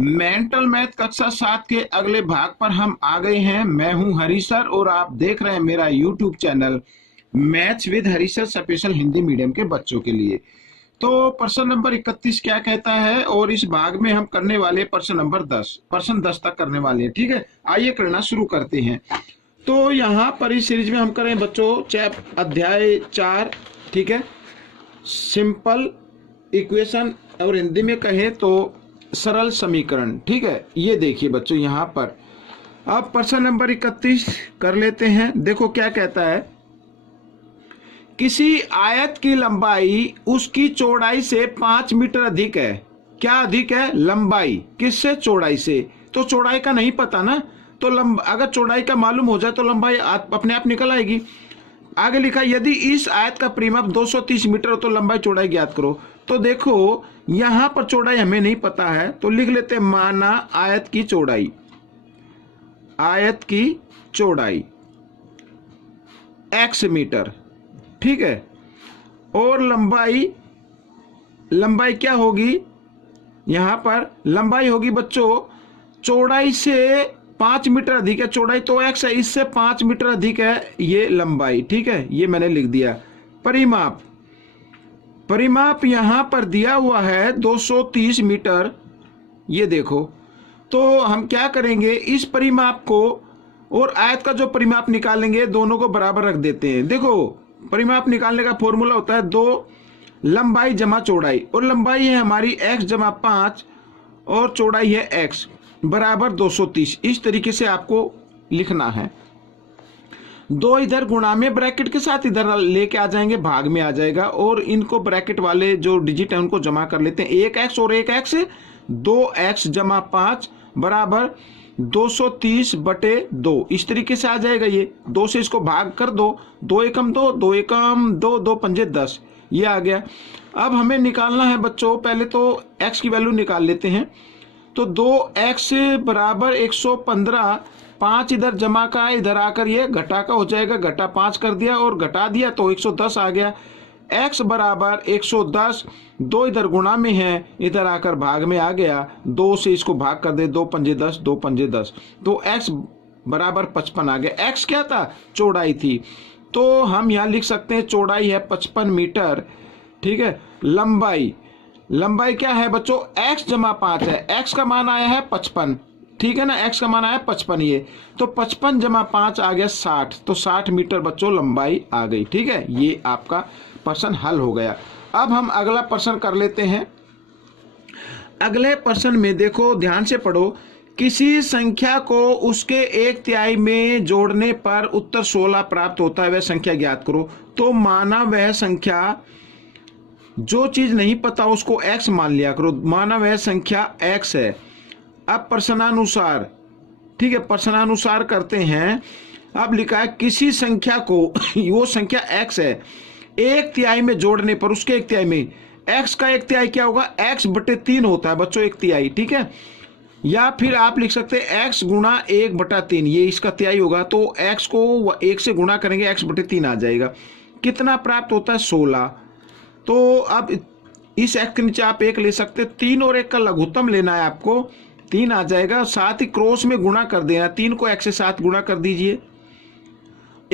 Mental math कक्षा 7 के अगले भाग पर हम आ गए हैं। मैं हूं हरी सर और आप देख रहे हैं मेरा YouTube channel maths with Hari sir special Hindi medium के बच्चों के लिए। तो प्रश्न नंबर 31 क्या कहता है, और इस भाग में हम करने वाले प्रश्न नंबर 10, प्रश्न 10 तक करने वाले हैं। ठीक है, आइए करना शुरू करते हैं। तो यहाँ पर इस सीरीज में हम करें बच्चों अध्याय 4, ठीक है, सिंपल इक्वेशन और हिंदी में कहें तो सरल समीकरण। ठीक है, ये देखिए बच्चों यहाँ पर अब प्रश्न नंबर 31 कर लेते हैं। देखो क्या कहता है, किसी आयत की लंबाई उसकी चौड़ाई से 5 मीटर अधिक है। क्या अधिक है? लंबाई। किससे? चौड़ाई से। तो चौड़ाई का नहीं पता ना, तो अगर चौड़ाई का मालूम हो जाए तो लंबाई अपने आप निकल आएगी। आगे लिखा, यदि इस आयत का परिमाप 230 मीटर हो तो लंबाई चौड़ाई ज्ञात करो। तो देखो यहां पर चौड़ाई हमें नहीं पता है, तो लिख लेते माना आयत की चौड़ाई, आयत की चौड़ाई x मीटर, ठीक है, और लंबाई क्या होगी? यहां पर लंबाई होगी बच्चों चौड़ाई से 5 मीटर अधिक है। चौड़ाई तो x है, इससे 5 मीटर अधिक है ये लंबाई। ठीक है, ये मैंने लिख दिया। परिमाप यहां पर दिया हुआ है 230 मीटर, ये देखो। तो हम क्या करेंगे, इस परिमाप को और आयत का जो परिमाप निकालेंगे दोनों को बराबर रख देते हैं। देखो परिमाप निकालने का फॉर्मूला होता है 2 लंबाई जमा चौड़ाई, और लंबाई है हमारी x जमा 5 और चौड़ाई है x बराबर 230। इस तरीके से आपको लिखना है। 2 इधर गुणा में ब्रैकेट के साथ इधर लेके आ जाएंगे, भाग में आ जाएगा, और इनको ब्रैकेट वाले जो डिजिट है उनको जमा कर लेते हैं। 1x और 1x, 2x जमा 5 बराबर 230/2। इस तरीके से आ जाएगा ये। 2 से इसको भाग कर दो, 2 एकम 2, 2 एकम 2, 2 पंजे 10, ये आ गया। अब हमें निकालना है बच्चों, पहले तो x की वैल्यू निकाल लेते हैं। तो 2x बराबर 115, 5 इधर जमा का है, इधर आकर ये घटा का हो जाएगा, घटा 5 कर दिया और घटा दिया तो 110 आ गया। x बराबर 110, 2 इधर गुणा में है, इधर आकर भाग में आ गया। 2 से इसको भाग कर दे, 2 पंजे 10, 2 पंजे 10, तो x बराबर 55 आ गया। x क्या था? चौड़ाई थी। तो हम यहाँ लिख सकते हैं चौड़ाई है 55 मीटर, ठीक है। लंबाई क्या है बच्चों? x जमा 5 है, x का मान आया है 55, ठीक है ना, x का मान आया 55 ये, तो 55 जमा 5 आ गया 60, तो 60 मीटर बच्चों लंबाई आ गई। ठीक है, ये आपका प्रश्न हल हो गया। अब हम अगला प्रश्न कर लेते हैं। अगले प्रश्न में देखो ध्यान से पढ़ो, किसी संख्या को उसके 1/3 में जोड़ने पर उत्तर 16 प्राप्त होता है, वह संख्या ज्ञात करो। तो माना वह संख्या, जो चीज नहीं पता उसको x मान लिया करो, माना वह संख्या x है। अब प्रश्नानुसार, ठीक है, प्रश्नानुसार करते हैं। अब लिखा है किसी संख्या को वो संख्या x है, 1/3 में जोड़ने पर, उसके 1/3 में, x का 1/3 क्या होगा? x/3 होता है बच्चों 1/3, ठीक है। या फिर आप लिख सकते हैं x गुणा 1/3, ये इसका तिहाई होगा, तो x को 1 से गुणा करेंगे, x/3 आ जाएगा। कितना प्राप्त होता है? 16। तो अब इस x के नीचे आप 1 ले सकते हैं, 3 और 1 का लघुत्तम लेना है आपको, 3 आ जाएगा। साथ ही क्रॉस में गुणा कर देना, 3 को x से 7 गुणा कर दीजिए,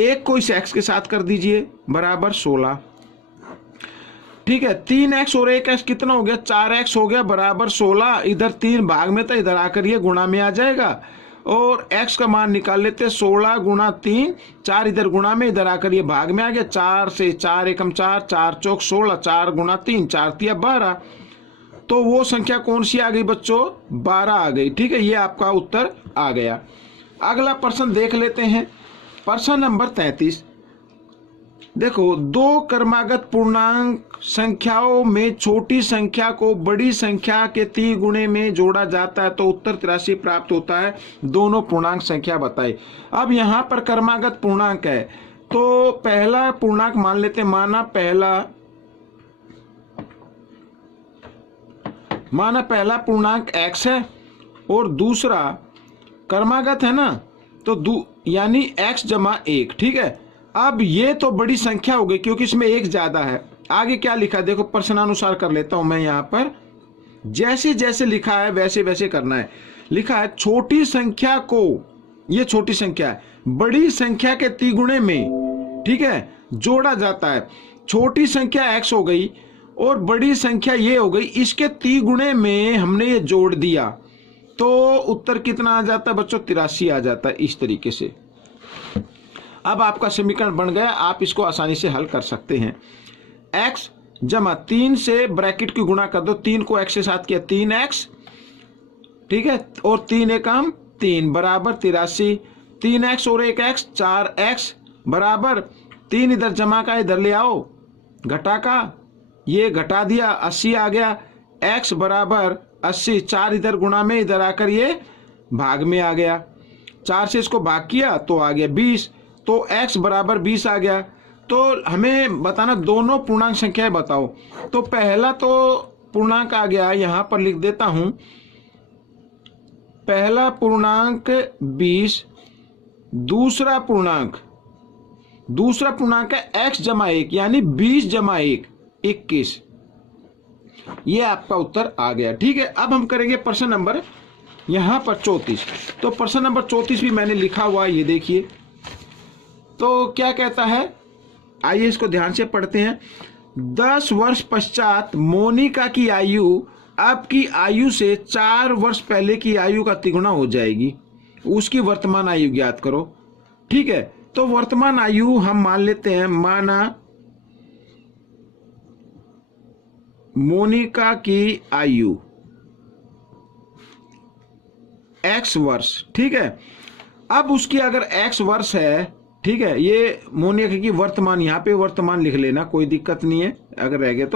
1 को इस x के साथ कर दीजिए, बराबर 16, ठीक है। 3x और 1x कितना हो गया? 4x हो गया, बराबर 16। इधर 3 भाग में था, इधर आकर ये गुणा में आ जाएगा, और x का मान निकाल लेते हैं 16 गुणा 3, 4 इधर गुणा में, इधर आकर ये भाग में आ गया। 4 से 4 एकम 4, 4 चौक 16, 4 गुणा 3, 4 तिया 12। तो वो संख्या कौन सी आ गई बच्चों? 12 आ गई। ठीक है, ये आपका उत्तर आ गया। अगला प्रश्न देख लेते हैं, प्रश्न नंबर 33। देखो, 2 क्रमागत पूर्णांक संख्याओं में छोटी संख्या को बड़ी संख्या के 3 गुणे में जोड़ा जाता है तो उत्तर 83 प्राप्त होता है। दोनों पूर्णांक संख्या बताए। अब यहाँ पर क्रमागत पूर्णांक है, तो पहला पूर्णांक मान लेते हैं, माना पहला पूर्णांक x है और दूसरा क्रमागत है ना, तो यानी x जमा 1, ठीक है। अब ये तो बड़ी संख्या हो गई क्योंकि इसमें 1 ज्यादा है। आगे क्या लिखा देखो, प्रश्नानुसार कर लेता हूं मैं यहाँ पर। जैसे जैसे लिखा है वैसे वैसे करना है। लिखा है छोटी संख्या को, ये छोटी संख्या है, बड़ी संख्या के तिगुने में, ठीक है, जोड़ा जाता है। छोटी संख्या x हो गई और बड़ी संख्या ये हो गई, इसके तिगुने में हमने ये जोड़ दिया तो उत्तर कितना आ जाता है बच्चों? 83 आ जाता है। इस तरीके से अब आपका समीकरण बन गया, आप इसको आसानी से हल कर सकते हैं। x जमा 3 से ब्रैकेट की गुणा कर दो, 3 को x से साथ किया 3x, ठीक है, और 3 एकम 3 बराबर 83, 3x और 1x 4x बराबर 3 इधर जमा का इधर ले आओ, घटा का ये घटा दिया 80 आ गया, x बराबर 80, 4 इधर गुणा में इधर आकर ये भाग में आ गया, 4 से इसको भाग किया तो आ गया 20, तो x बराबर 20 आ गया। तो हमें बताना दोनों पूर्णांक संख्याएं बताओ। तो पहला तो पूर्णांक आ गया, यहां पर लिख देता हूं, पहला पूर्णांक 20, दूसरा पूर्णांक है x जमा 1 यानी 20 जमा 1 21। ये आपका उत्तर आ गया, ठीक है। अब हम करेंगे प्रश्न नंबर यहां पर 34। तो प्रश्न नंबर 34 भी मैंने लिखा हुआ है, ये देखिए। तो क्या कहता है, आइए इसको ध्यान से पढ़ते हैं। 10 वर्ष पश्चात मोनिका की आयु अब की आयु से 4 वर्ष पहले की आयु का तिगुना हो जाएगी, उसकी वर्तमान आयु ज्ञात करो, ठीक है। तो वर्तमान आयु हम मान लेते हैं, माना मोनिका की आयु x वर्ष, ठीक है। अब उसकी अगर x वर्ष है, ठीक है, ये मोनिका की वर्तमान, यहां पे वर्तमान लिख लेना, कोई दिक्कत नहीं है अगर रह गए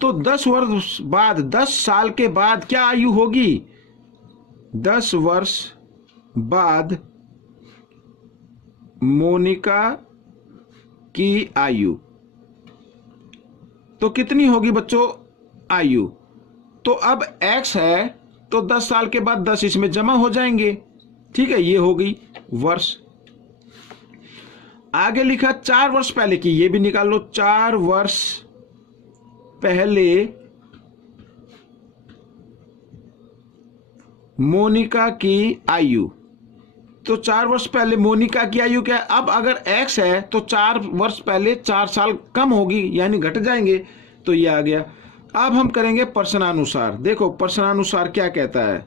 तो 10 वर्ष बाद, 10 साल के बाद क्या आयु होगी? 10 वर्ष बाद मोनिका की आयु तो कितनी होगी बच्चों आयु? तो अब x है तो 10 साल के बाद 10 इसमें जमा हो जाएंगे, ठीक है, ये हो गई वर्ष। आगे लिखा 4 वर्ष पहले की, ये भी निकाल लो, 4 वर्ष पहले मोनिका की आयु। तो 4 वर्ष पहले मोनिका की आयु क्या है? अब अगर x है तो 4 वर्ष पहले 4 साल कम होगी यानी घट जाएंगे, तो ये आ गया। अब हम करेंगे प्रश्नानुसार। देखो प्रश्नानुसार क्या कहता है,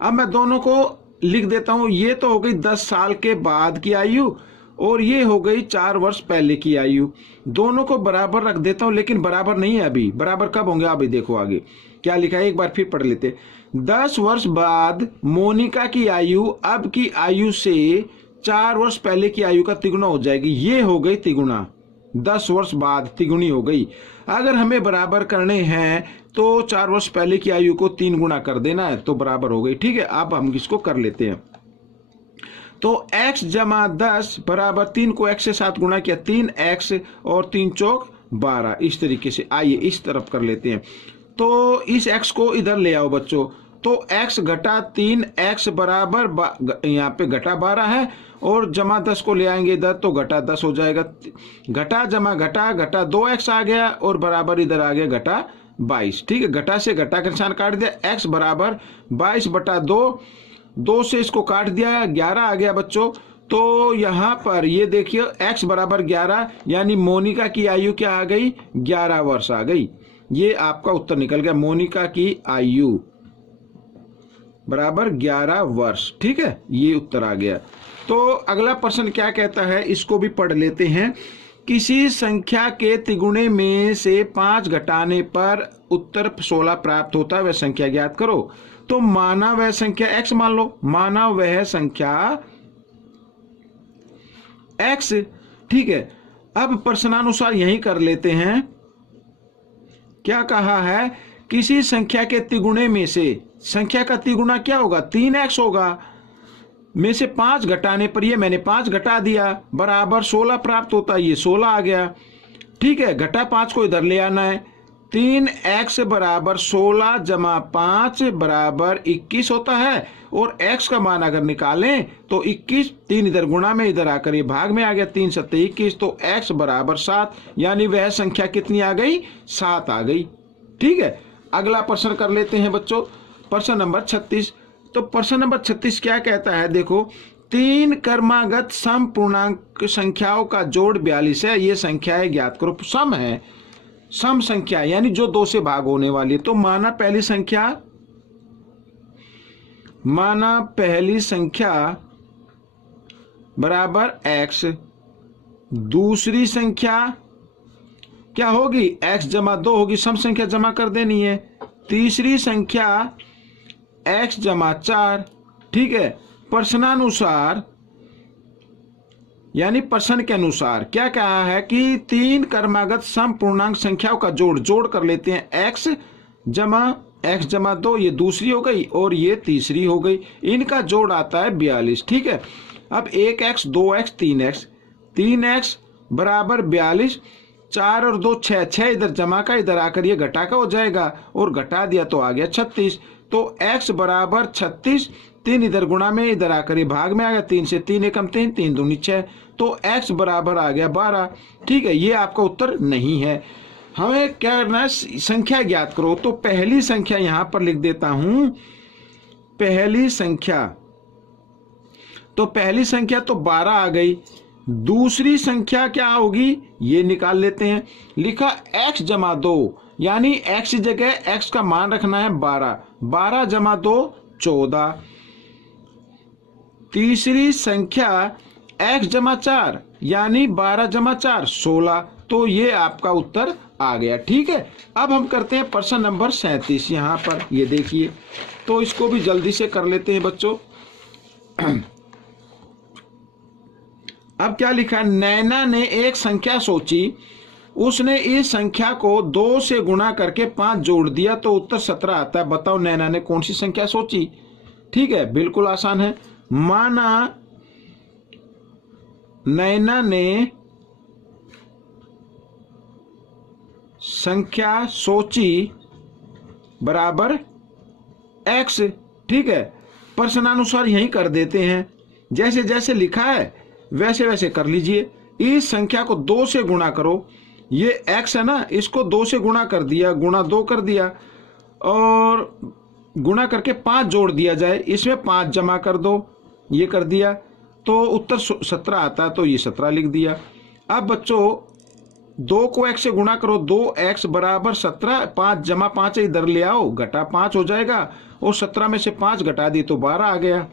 अब मैं दोनों को लिख देता हूं। ये तो हो गई 10 साल के बाद की आयु और ये हो गई 4 वर्ष पहले की आयु, दोनों को बराबर रख देता हूं, लेकिन बराबर नहीं है अभी। बराबर कब होंगे अभी देखो आगे क्या लिखा है, एक बार फिर पढ़ लेते। 10 वर्ष बाद मोनिका की आयु अब की आयु से 4 वर्ष पहले की आयु का तिगुना हो जाएगी, ये हो गई तिगुना, 10 वर्ष बाद तिगुनी हो गई। अगर हमें बराबर करने हैं तो 4 वर्ष पहले की आयु को 3 गुना कर देना है तो बराबर हो गई, ठीक है। अब हम इसको कर लेते हैं। तो x जमा 10 बराबर 3 को x से 7 गुना किया, 3x और 3 चौक 12। इस तरीके से आइए इस तरफ कर लेते हैं। तो इस x को इधर ले आओ बच्चों, तो x घटा 3x बराबर यहाँ पे घटा 12 है और जमा 10 को ले आएंगे इधर तो घटा 10 हो जाएगा। घटा जमा घटा, घटा 2x आ गया और बराबर इधर आ गया घटा 22, ठीक है। घटा से घटा का निशान काट दिया, x बराबर 22 बटा 2, 2 से इसको काट दिया 11 आ गया बच्चों। तो यहाँ पर ये देखिए x बराबर 11 यानी मोनिका की आयु क्या आ गई, 11 वर्ष आ गई। ये आपका उत्तर निकल गया, मोनिका की आयु बराबर 11 वर्ष, ठीक है, ये उत्तर आ गया। तो अगला प्रश्न क्या कहता है, इसको भी पढ़ लेते हैं। किसी संख्या के तिगुने में से 5 घटाने पर उत्तर 16 प्राप्त होता है, वह संख्या ज्ञात करो। तो माना वह संख्या x मान लो, माना वह संख्या x, ठीक है। अब प्रश्नानुसार यही कर लेते हैं। क्या कहा है, किसी संख्या के तिगुने में से, संख्या का तिगुना क्या होगा, 3x होगा, में से 5 घटाने पर, ये मैंने 5 घटा दिया, बराबर 16 प्राप्त होता है, ये 16 आ गया, ठीक है। घटा 5 को इधर ले आना है, 3x बराबर 16 जमा 5 बराबर 21 होता है और x का मान अगर निकालें तो 21, 3 इधर गुणा में इधर आकर ये भाग में आ गया, 3 सत्ते 21, तो x बराबर 7 यानी वह संख्या कितनी आ गई, 7 आ गई। ठीक है, अगला प्रश्न कर लेते हैं बच्चों, प्रश्न नंबर 36। तो प्रश्न नंबर 36 क्या कहता है, देखो 3 क्रमागत सम पूर्णांक संख्याओं का जोड़ 42 है, ये संख्याएं ज्ञात करो। सम है, सम संख्या यानी जो 2 से भाग होने वाली है। तो माना पहली संख्या बराबर x, दूसरी संख्या क्या होगी, x जमा 2 होगी, सम संख्या जमा कर देनी है। तीसरी संख्या x जमा 4। ठीक है, प्रश्नानुसार यानी प्रश्न के अनुसार क्या कहा है कि 3 क्रमागत सम पूर्णांक संख्याओं का जोड़ कर लेते हैं। x जमा 2, ये दूसरी हो गई और ये तीसरी हो गई, इनका जोड़ आता है 42। ठीक है, अब 1x 2x 3x बराबर 42, 4 और 2 6 इधर जमा का, इधर आकर ये घटा का हो जाएगा और घटा दिया तो आ गया 36। तो x बराबर 36, 3 इधर गुणा में, इधर आकर ये भाग में आ गया, 3 से 3 एकम 3, 3 दूनी 6, तो x बराबर आ गया 12। ठीक है, ये आपका उत्तर नहीं है। हमें क्या करना है, संख्या ज्ञात करो। तो पहली संख्या यहां पर लिख देता हूं, पहली संख्या, तो पहली संख्या तो 12 आ गई। दूसरी संख्या क्या होगी, ये निकाल लेते हैं। लिखा x जमा 2, यानी x की जगह x का मान रखना है 12, 12 जमा 2 14। तीसरी संख्या x जमा 4, यानी 12 जमा 4 16। तो ये आपका उत्तर आ गया। ठीक है, अब हम करते हैं प्रश्न नंबर 37। यहां पर ये देखिए, तो इसको भी जल्दी से कर लेते हैं बच्चों। अब क्या लिखा है, नैना ने एक संख्या सोची, उसने इस संख्या को 2 से गुणा करके 5 जोड़ दिया तो उत्तर 17 आता है। बताओ नैना ने कौन सी संख्या सोची। ठीक है, बिल्कुल आसान है। माना नैना ने संख्या सोची बराबर x। ठीक है, प्रश्नानुसार यही कर देते हैं, जैसे जैसे लिखा है वैसे वैसे कर लीजिए। इस संख्या को 2 से गुणा करो, ये x है ना, इसको 2 से गुणा कर दिया, गुणा 2 कर दिया और गुणा करके 5 जोड़ दिया जाए, इसमें 5 जमा कर दो, ये कर दिया तो उत्तर 17 आता है। तो ये 17 लिख दिया। अब बच्चों 2 को x से गुणा करो, 2x बराबर 17, 5 जमा 5 इधर ले आओ, घटा 5 हो जाएगा और 17 में से 5 घटा दी तो 12 आ गया।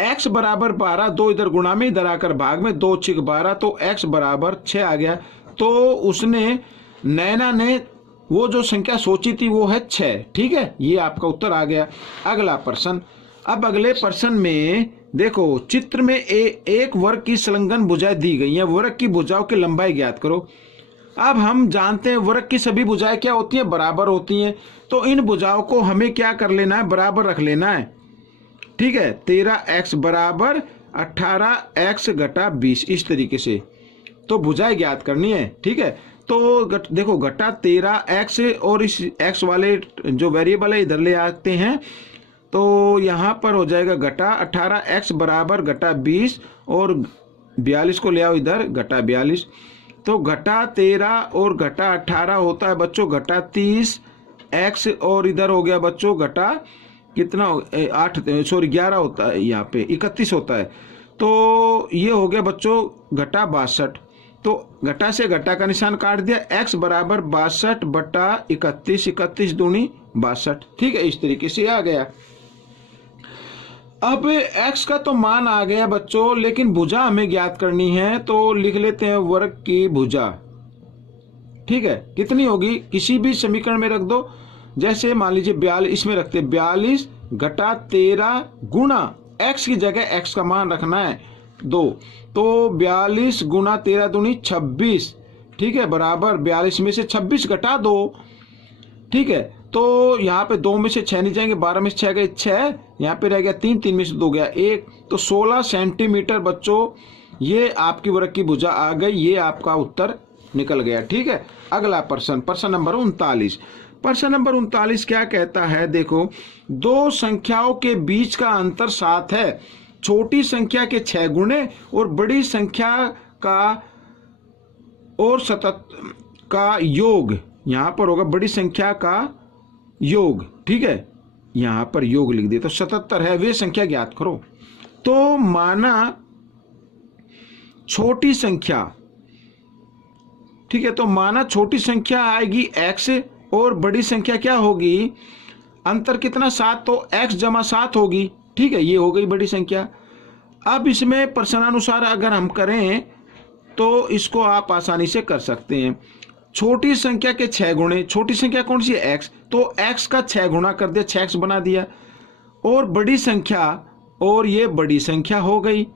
x बराबर 12, 2 इधर गुणा में, इधर आकर भाग में, 2 6 12, तो x बराबर 6 आ गया। तो उसने, नैना ने वो जो संख्या सोची थी वो है 6। ठीक है, ये आपका उत्तर आ गया। अगला प्रश्न। अब अगले प्रश्न में देखो, चित्र में एक वर्ग की संलग्न भुजाएं दी गई हैं, वर्ग की भुजाओं की लंबाई ज्ञात करो। अब हम जानते हैं वर्ग की सभी भुजाएं क्या होती हैं, बराबर होती हैं। तो इन भुजाओं को हमें क्या कर लेना है, बराबर रख लेना है। ठीक है, 13x बराबर 18x घटा 20, इस तरीके से तो भुजाएं ज्ञात करनी है। ठीक है, तो देखो घटा 13x और इस x वाले जो वेरिएबल है इधर ले आते हैं, तो यहाँ पर हो जाएगा घटा 18x बराबर घटा 20 और 42 को ले आओ इधर, घटा 42। तो घटा 13 और घटा 18 होता है बच्चों घटा 30x और इधर हो गया बच्चों घटा कितना, 11 होता है, यहाँ पे 31 होता है। तो ये हो गया बच्चों घटा 62। तो घटा से घटा का निशान काट दिया, x बराबर 62 बटा 31, 31 दूनी 62। ठीक है, इस तरीके से आ गया। अब x का तो मान आ गया बच्चों, लेकिन भुजा हमें ज्ञात करनी है, तो लिख लेते हैं वर्ग की भुजा। ठीक है, कितनी होगी, किसी भी समीकरण में रख दो, जैसे मान लीजिए 42, इसमें रखते 42 घटा 13 गुणा x की जगह x का मान रखना है 2, तो 42 गुणा 13 दूनी 26। ठीक है, बराबर 42 में से 26 घटा 2। ठीक है, तो यहाँ पे 2 में से 6 नहीं जाएंगे, 12 में से 6 गए 6, यहाँ पे रह गया 3, 3 में से 2 गया 1, तो 16 सेंटीमीटर बच्चों ये आपकी वर्ग की भुजा आ गई, ये आपका उत्तर निकल गया। ठीक है, अगला प्रश्न, प्रश्न नंबर 39। प्रश्न नंबर 39 क्या कहता है, देखो 2 संख्याओं के बीच का अंतर 7 है, छोटी संख्या के 6 गुणे और बड़ी संख्या का और 7 का योग यहां पर होगा बड़ी संख्या का योग, ठीक है, यहां पर योग लिख दिया तो 77 है, वे संख्या ज्ञात करो। तो माना छोटी संख्या, ठीक है, तो माना छोटी संख्या आएगी x और बड़ी संख्या क्या होगी, अंतर कितना 7, तो x जमा 7 होगी, ठीक है, ये हो गई बड़ी संख्या। अब इसमें प्रश्नानुसार अगर हम करें तो इसको आप आसानी से कर सकते हैं। छोटी संख्या के 6 गुणे, छोटी संख्या कौन सी है x, तो x का 6 गुणा कर दिया, 6x बना दिया, और बड़ी संख्या, और ये बड़ी संख्या हो गई,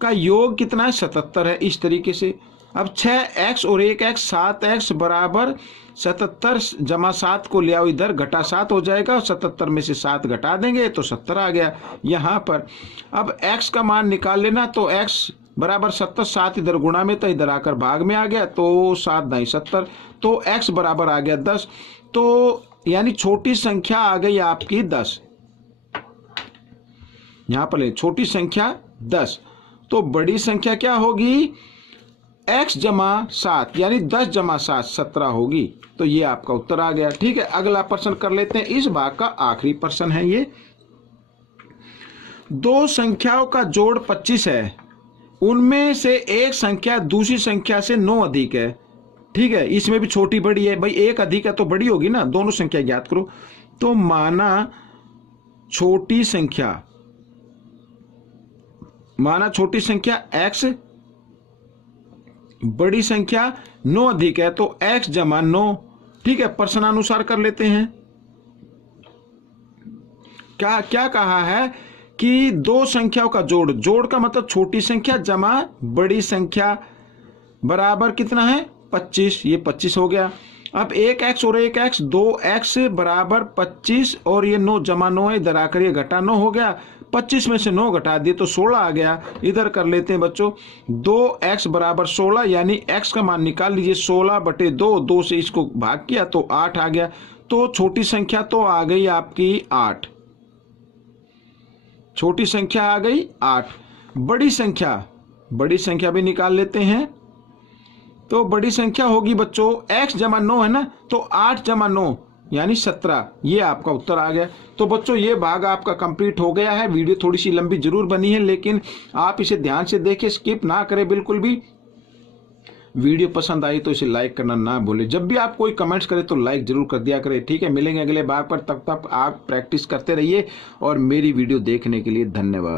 का योग कितना है 77 है, इस तरीके से। अब 6x और 1x 7x बराबर 77 जमा 7 को ले आओ इधर, घटा 7 हो जाएगा, 77 में से 7 घटा देंगे तो 70 आ गया यहाँ पर। अब x का मान निकाल लेना, तो x बराबर 70, 7 इधर गुणा में था, इधर आकर भाग में आ गया, तो 7 दाई 70, तो x बराबर आ गया 10। तो यानी छोटी संख्या आ गई आपकी 10, यहां पर छोटी संख्या 10, तो बड़ी संख्या क्या होगी x जमा 7 यानी 10 जमा 7 17 होगी। तो ये आपका उत्तर आ गया, ठीक है। अगला प्रश्न कर लेते हैं, इस भाग का आखिरी प्रश्न है ये। दो संख्याओं का जोड़ 25 है, उनमें से एक संख्या दूसरी संख्या से 9 अधिक है, ठीक है, इसमें भी छोटी बड़ी है, भाई एक अधिक है तो बड़ी होगी ना, दोनों संख्या ज्ञात करो। तो माना छोटी संख्या x, बड़ी संख्या 9 अधिक है, तो x जमा 9, ठीक है, प्रश्नानुसार कर लेते हैं। क्या कहा है कि दो संख्याओं का जोड़ का मतलब छोटी संख्या जमा बड़ी संख्या बराबर कितना है 25, ये 25 हो गया। अब 1x और 1x 2x बराबर 25 और ये 9 जमा 9 है, इधर आकर ये घटा 9 हो गया, 25 में से 9 घटा दिए तो 16 आ गया। इधर कर लेते हैं बच्चों, 2x बराबर 16 यानी x का मान निकाल लीजिए, 16 बटे 2, 2 से इसको भाग किया तो 8 आ गया। तो छोटी संख्या तो आ गई आपकी 8, छोटी संख्या आ गई 8। बड़ी संख्या भी निकाल लेते हैं, तो बड़ी संख्या होगी बच्चों x जमा 9 है ना, तो 8 जमा 9 यानी 17, ये आपका उत्तर आ गया। तो बच्चों ये भाग आपका कंप्लीट हो गया है। वीडियो थोड़ी सी लंबी जरूर बनी है, लेकिन आप इसे ध्यान से देखें, स्किप ना करें बिल्कुल भी। वीडियो पसंद आई तो इसे लाइक करना ना भूलें। जब भी आप कोई कमेंट्स करें तो लाइक जरूर कर दिया करें, ठीक है। मिलेंगे अगले भाग पर, तब तक आप प्रैक्टिस करते रहिए और मेरी वीडियो देखने के लिए धन्यवाद।